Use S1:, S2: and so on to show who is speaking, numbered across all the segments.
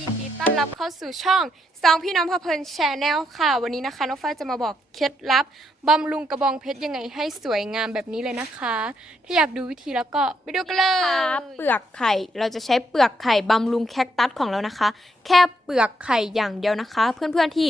S1: ยินดีต้อนรับเข้าสู่ช่องสองพี่น้องพะเพลินแชนแนลค่ะ วันนี้นะคะน้องฝ้ายจะมาบอกเคล็ดลับบำรุงกระบองเพชรยังไงให้สวยงามแบบนี้เลยนะคะ ถ้าอยากดูวิธีแล้วก็ไปดูกันเลยเปลือกไข่เราจะใช้เปลือกไข่บำรุงแคคตัสของเรานะคะ แค่เปลือกไข่อย่างเดียวนะคะ เพื่อนๆที่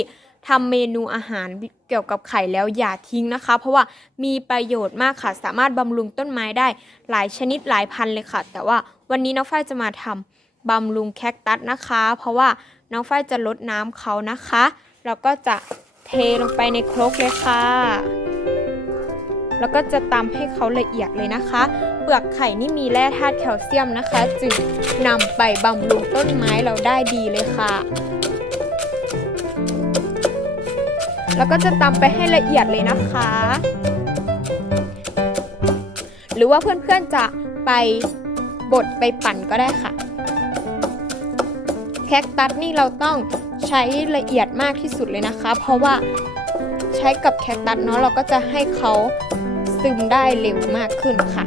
S1: ทำเมนูอาหารเกี่ยวกับไข่แล้วอย่าทิ้งนะคะ เพราะว่ามีประโยชน์มากค่ะ สามารถบำรุงต้นไม้ได้ หลายชนิดหลายพันเลยค่ะ แต่ว่าวันนี้น้องฝ้ายจะมาทำ บำรุงแคคตัสนะคะ เพราะว่าน้องฝ้ายจะลดน้ำเขานะคะ แล้วก็จะเทลงไปในครกเลยค่ะ แล้วก็จะตำให้เขาละเอียดเลยนะคะ เปลือกไข่นี่มีแร่ธาตุแคลเซียมนะคะ จึงนำไปบำรุงต้นไม้เราได้ดีเลยค่ะ แล้วก็จะตำไปให้ละเอียดเลยนะคะ หรือว่าเพื่อนๆจะไปบดไปปั่นก็ได้ค่ะ คคตัสนี่เราต้องใช้ละเอียดมากที่สุดเลยนะคะ เพราะว่าใช้กับแคคตัสเนาะเราก็จะให้เขาซึมได้เร็วมากขึ้นค่ะ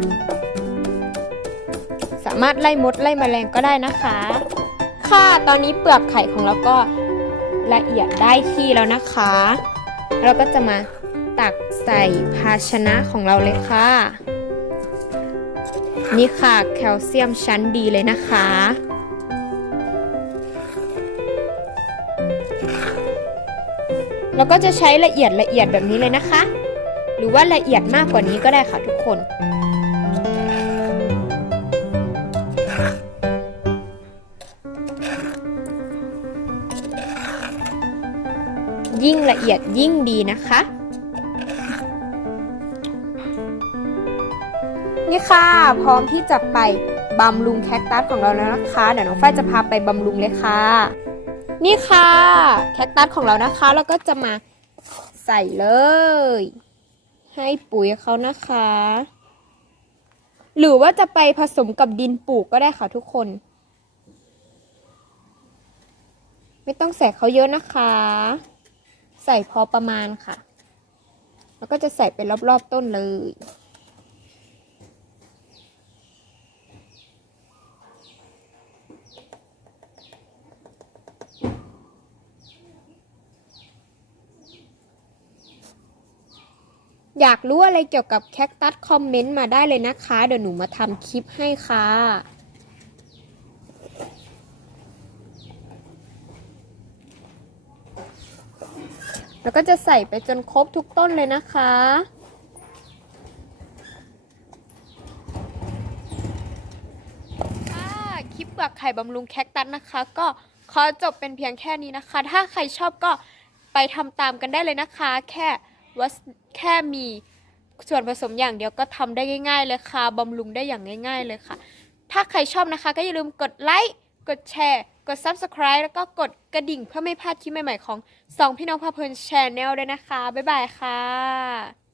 S1: สามารถไล่มดไล่แมลงก็ได้นะคะ ค่ะตอนนี้เปลือกไข่ของเราก็ละเอียดได้ที่แล้วนะคะ เราก็จะมาตักใส่ภาชนะของเราเลยค่ะ นี่ค่ะแคลเซียมชั้นดีเลยนะคะ แล้วก็จะใช้ละเอียดละเอียดแบบนี้เลยนะคะ หรือว่าละเอียดมากกว่านี้ก็ได้ค่ะทุกคน ยิ่งละเอียดยิ่งดีนะคะ นี่ค่ะ พร้อมที่จะไปบำรุงแคคตัสของเราแล้วนะคะ เดี๋ยวน้องฝ้ายจะพาไปบำรุงเลยค่ะ นี่ค่ะ แคคตัสของเรานะคะแล้วก็จะมาใส่เลย ให้ปุ๋ยเขานะคะ หรือว่าจะไปผสมกับดินปลูกก็ได้ค่ะทุกคน ไม่ต้องใส่เขาเยอะนะคะ ใส่พอประมาณค่ะ แล้วก็จะใส่ไปรอบๆต้นเลย อยากรู้อะไรเกี่ยวกับแคคตัสคอมเมนต์มาได้เลยนะคะ เดี๋ยวหนูมาทำคลิปให้ค่ะ แล้วก็จะใส่ไปจนครบทุกต้นเลยนะคะค่ะคลิปเปลือกไข่บำรุงแคคตัสนะคะ ก็ขอจบเป็นเพียงแค่นี้นะคะ ถ้าใครชอบก็ไปทำตามกันได้เลยนะคะ แค่ วัสแค่มีส่วนผสมอย่างเดียวก็ทำได้ง่าย ๆ เลยค่ะบำรุงได้อย่างง่าย ๆ เลยค่ะ ถ้าใครชอบนะคะ ก็อย่าลืมกดไลค์กดแชร์กด Subscribe แล้วก็กดกระดิ่งเพื่อไม่พลาดคลิปใหม่ๆของสองพี่น้องพาเพลินแชนแนลด้วยนะคะ บ๊ายบายค่ะ